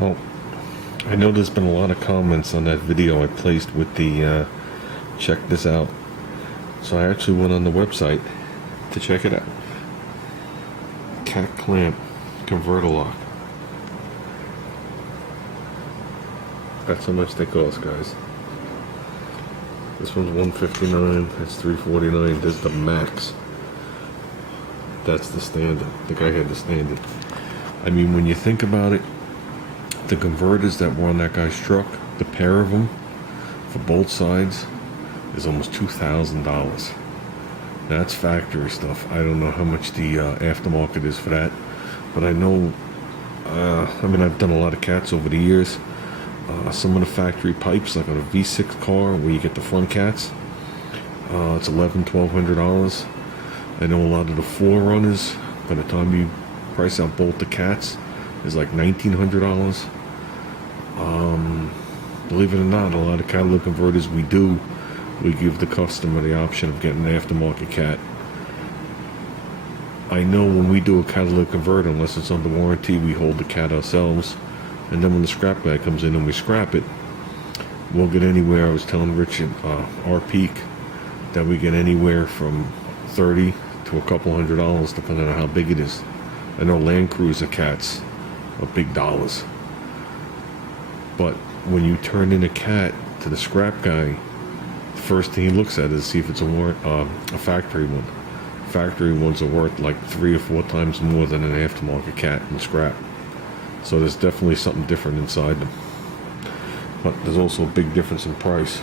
Well, I know there's been a lot of comments on that video I placed with the check this out. So I actually went on the website to check it out. Cat clamp converter lock. That's how much they cost, guys. This one's $159. That's $349. This is the max. That's the standard. I think I had the standard. I mean, when you think about it, the converters that were on that guy's truck, the pair of them for both sides, is almost $2,000. That's factory stuff. I don't know how much the aftermarket is for that, but I know. I mean, I've done a lot of cats over the years. Some of the factory pipes, like on a V6 car, where you get the front cats, it's $1,100-$1,200. I know a lot of the Forerunners, by the time you price out both the cats, is like $1,900. Believe it or not, a lot of catalytic converters we give the customer the option of getting an aftermarket cat. I know when we do a catalytic converter, unless it's under warranty, we hold the cat ourselves. And then when the scrap guy comes in and we scrap it, we'll get anywhere. I was telling Rich at our peak that we get anywhere from $30 to a couple $100, depending on how big it is. I know Land Cruiser cats are big dollars. But when you turn in a cat to the scrap guy, the first thing he looks at is see if it's a factory one. Factory ones are worth like 3 or 4 times more than an aftermarket cat in scrap. So there's definitely something different inside them. But there's also a big difference in price.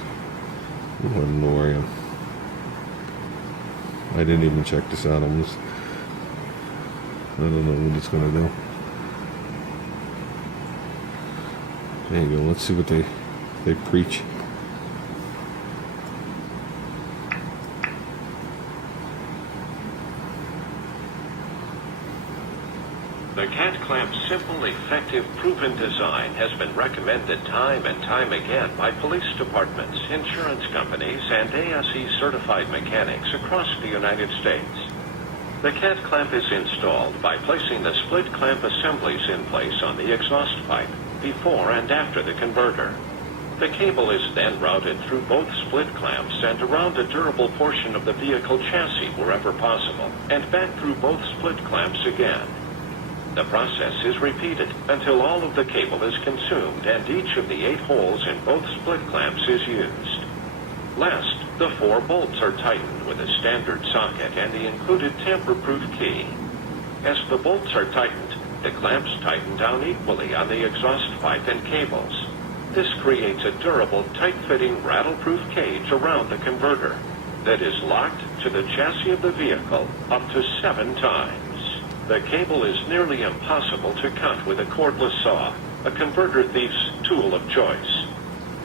I don't know where I am. I didn't even check this out on this. I don't know what it's gonna do. There you go. Let's see what they preach. The cat clamp's simple, effective, proven design has been recommended time and time again by police departments, insurance companies, and ASE-certified mechanics across the United States. The cat clamp is installed by placing the split clamp assemblies in place on the exhaust pipe before and after the converter. The cable is then routed through both split clamps and around a durable portion of the vehicle chassis wherever possible, and back through both split clamps again. The process is repeated until all of the cable is consumed and each of the 8 holes in both split clamps is used. Last, the 4 bolts are tightened with a standard socket and the included tamper-proof key. As the bolts are tightened, the clamps tighten down equally on the exhaust pipe and cables. This creates a durable, tight-fitting, rattle-proof cage around the converter that is locked to the chassis of the vehicle up to 7 times. The cable is nearly impossible to cut with a cordless saw, a converter thief's tool of choice.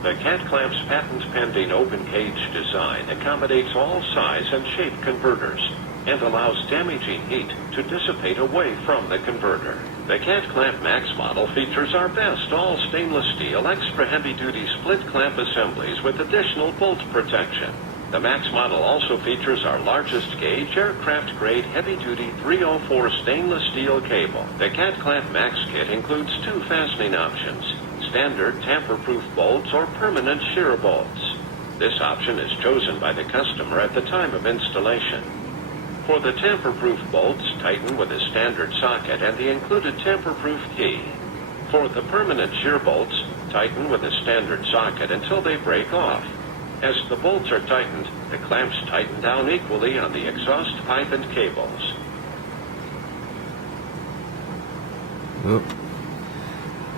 The cat clamp's patent-pending open cage design accommodates all size and shape converters and allows damaging heat to dissipate away from the converter. The Cat Clamp Max model features our best all stainless steel extra heavy-duty split clamp assemblies with additional bolt protection. The Max model also features our largest gauge aircraft-grade heavy-duty 304 stainless steel cable. The Cat Clamp Max kit includes 2 fastening options, standard tamper-proof bolts or permanent shear bolts. This option is chosen by the customer at the time of installation. For the tamper-proof bolts, tighten with a standard socket and the included tamper-proof key. For the permanent shear bolts, tighten with a standard socket until they break off. As the bolts are tightened, the clamps tighten down equally on the exhaust pipe and cables. Well,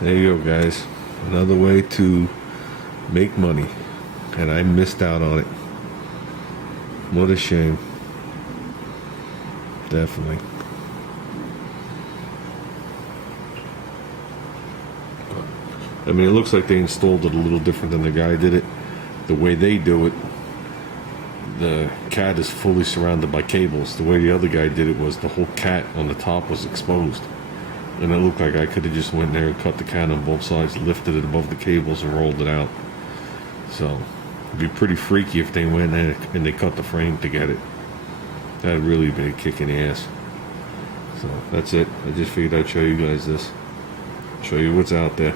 there you go, guys. Another way to make money. And I missed out on it. What a shame. Definitely. I mean, it looks like they installed it a little different than the guy did it. The way they do it, the cat is fully surrounded by cables. The way the other guy did it was the whole cat on the top was exposed. And it looked like I could have just went there and cut the cat on both sides, lifted it above the cables and rolled it out. So, it'd be pretty freaky if they went in and they cut the frame to get it. That'd really be a kick in the ass. So, that's it. I just figured I'd show you guys this. Show you what's out there.